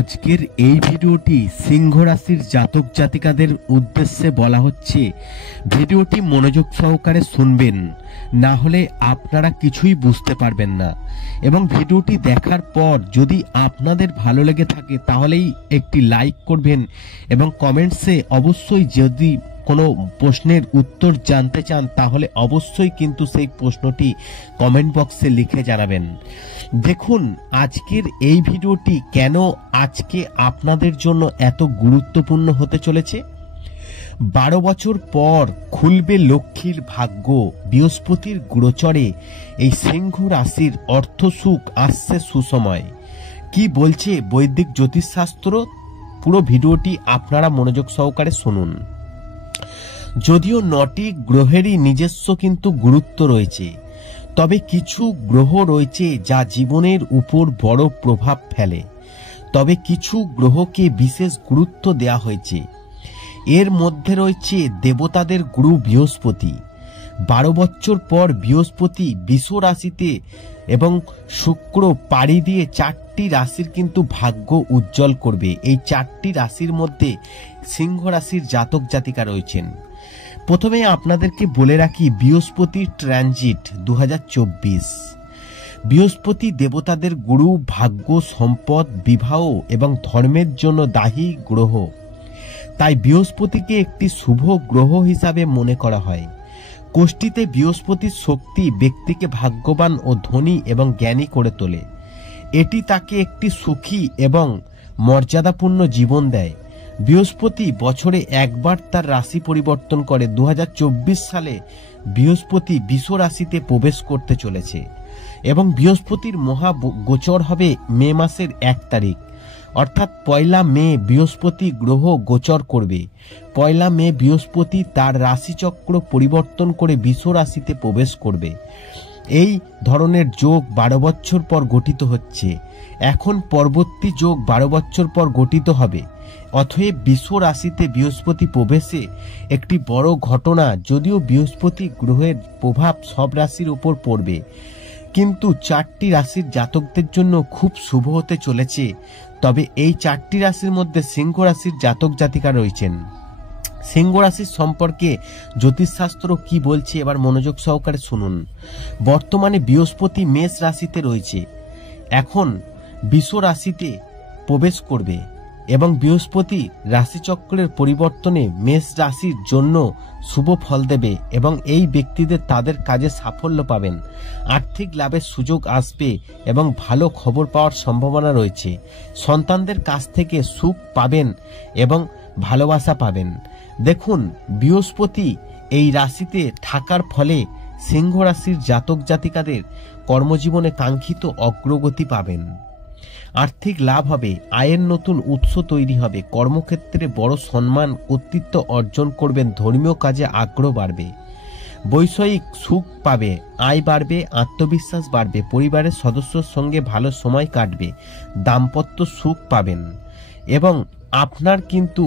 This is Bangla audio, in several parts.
আজকের এই ভিডিওটি সিংহ রাশির জাতক জাতিকাদের উদ্দেশ্যে বলা হচ্ছে। ভিডিওটি মনোযোগ সহকারে শুনবেন, না হলে আপনারা কিছুই বুঝতে পারবেন না। এবং ভিডিওটি দেখার পর যদি আপনাদের ভালো লেগে থাকে তাহলেই একটি লাইক করবেন এবং কমেন্টসে অবশ্যই যদি কোনো প্রশ্নের উত্তর জানতে চান তাহলে অবশ্যই কিন্তু সেই প্রশ্নটি কমেন্ট বক্সে লিখে জানাবেন। দেখুন, আজকের এই ভিডিওটি কেন আজকে আপনাদের জন্য এত গুরুত্বপূর্ণ হতে চলেছে। 12 বছর পর খুলবে লক্ষ্মীর ভাগ্য। বৃহস্পতির গোচরে এই সিংহ রাশির অর্থ সুখ আসছে সুসময়। কি বলছে বৈদিক জ্যোতিষশাস্ত্র, পুরো ভিডিওটি আপনারা মনোযোগ সহকারে শুনুন। যদিও 9টি গ্রহেরই নিজস্ব কিন্তু গুরুত্ব রয়েছে, তবে কিছু গ্রহ রয়েছে যা জীবনের উপর বড় প্রভাব ফেলে। তবে কিছু গ্রহকে বিশেষ গুরুত্ব দেওয়া হয়েছে। এর মধ্যে রয়েছে দেবতাদের গুরু বৃহস্পতি। 12 বছর পর বৃহস্পতি বৃষ রাশিতে এবং শুক্র পাড়ি দিয়ে 4টি রাশির কিন্তু ভাগ্য উজ্জ্বল করবে। এই 4টি রাশির মধ্যে সিংহ রাশির জাতক জাতিকা রয়েছেন। প্রথমে আপনাদেরকে বলে রাখি বৃহস্পতির ট্রানজিট 2024। বৃহস্পতি দেবতাদের গুরু, ভাগ্য, সম্পদ, বিবাহ এবং ধর্মের জন্য দায়ী গ্রহ। তাই বৃহস্পতিকে একটি শুভ গ্রহ হিসাবে মনে করা হয়। কোষ্ঠীতে বৃহস্পতির শক্তি ব্যক্তিকে ভাগ্যবান ও ধনী এবং জ্ঞানী করে তোলে। এটি তাকে একটি সুখী এবং মর্যাদাপূর্ণ জীবন দেয়। বৃহস্পতি বছরে একবার তার রাশি পরিবর্তন করে। 2024 সালে বৃহস্পতি বৃষ রাশিতে প্রবেশ করতে চলেছে এবং বৃহস্পতির মহা গোচর হবে মে মাসের 1 তারিখ, অর্থাৎ 1 মে বৃহস্পতি গ্রহ গোচর করবে। 1 মে বৃহস্পতি তার রাশিচক্র পরিবর্তন করে বৃষ রাশিতে প্রবেশ করবে। এই ধরনের যোগ 12 বছর পর গঠিত হচ্ছে। এখন পরবর্তী যোগ 12 বছর পর গঠিত হবে। অতএব বৃষ রাশিতে বৃহস্পতি প্রবেশে একটি বড় ঘটনা। যদিও বৃহস্পতি গ্রহের প্রভাব সব রাশির উপর পড়বে, কিন্তু 4টি রাশির জাতকদের জন্য খুব শুভ হতে চলেছে। তবে এই 4টি রাশির মধ্যে সিংহ রাশির জাতক জাতিকা রয়েছেন। সিংহ রাশির সম্পর্কে জ্যোতিষশাস্ত্র কি বলছে এবার মনোযোগ সহকারে শুনুন। বর্তমানে বৃহস্পতি মেষ রাশিতে রয়েছে, এখন বৃষ রাশিতে প্রবেশ করবে এবং বৃহস্পতি রাশিচক্রের পরিবর্তনে মেষ রাশির জন্য শুভ ফল দেবে এবং এই ব্যক্তিদের তাদের কাজে সাফল্য পাবেন, আর্থিক লাভের সুযোগ আসবে এবং ভালো খবর পাওয়ার সম্ভাবনা রয়েছে। সন্তানদের কাছ থেকে সুখ পাবেন এবং ভালোবাসা পাবেন। দেখুন, বৃহস্পতি এই রাশিতে থাকার ফলে সিংহ রাশির জাতক জাতিকাদের কর্মজীবনে কাঙ্ক্ষিত অগ্রগতি পাবেন, আর্থিক লাভ হবে, আয়ের নতুন উৎস তৈরি হবে, কর্মক্ষেত্রে বড় সম্মান কর্তৃত্ব অর্জন করবেন, ধর্মীয় কাজে আগ্রহ বাড়বে, বৈষয়িক সুখ পাবে, আয় বাড়বে, আত্মবিশ্বাস বাড়বে, পরিবারের সদস্যর সঙ্গে ভালো সময় কাটবে, দাম্পত্য সুখ পাবেন এবং আপনার কিন্তু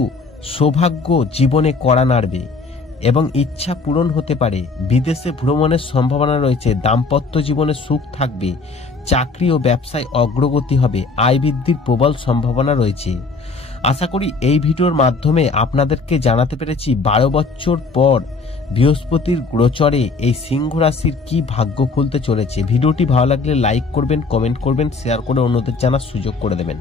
সৌভাগ্য জীবনে কড়া নাড়বে এবং ইচ্ছা পূরণ হতে পারে। বিদেশে ভ্রমণের সম্ভাবনা রয়েছে, দাম্পত্য জীবনে সুখ থাকবে, চাকরি ও ব্যবসায় অগ্রগতি হবে, আয় বৃদ্ধির প্রবল সম্ভাবনা রয়েছে। আশা করি এই ভিডিওর মাধ্যমে আপনাদেরকে জানাতে পেরেছি 12 বছর পর বৃহস্পতির গোচরে এই সিংহ রাশির কি ভাগ্য খুলতে চলেছে। ভিডিওটি ভালো লাগলে লাইক করবেন, কমেন্ট করবেন, শেয়ার করে অন্যদের জানার সুযোগ করে দেবেন।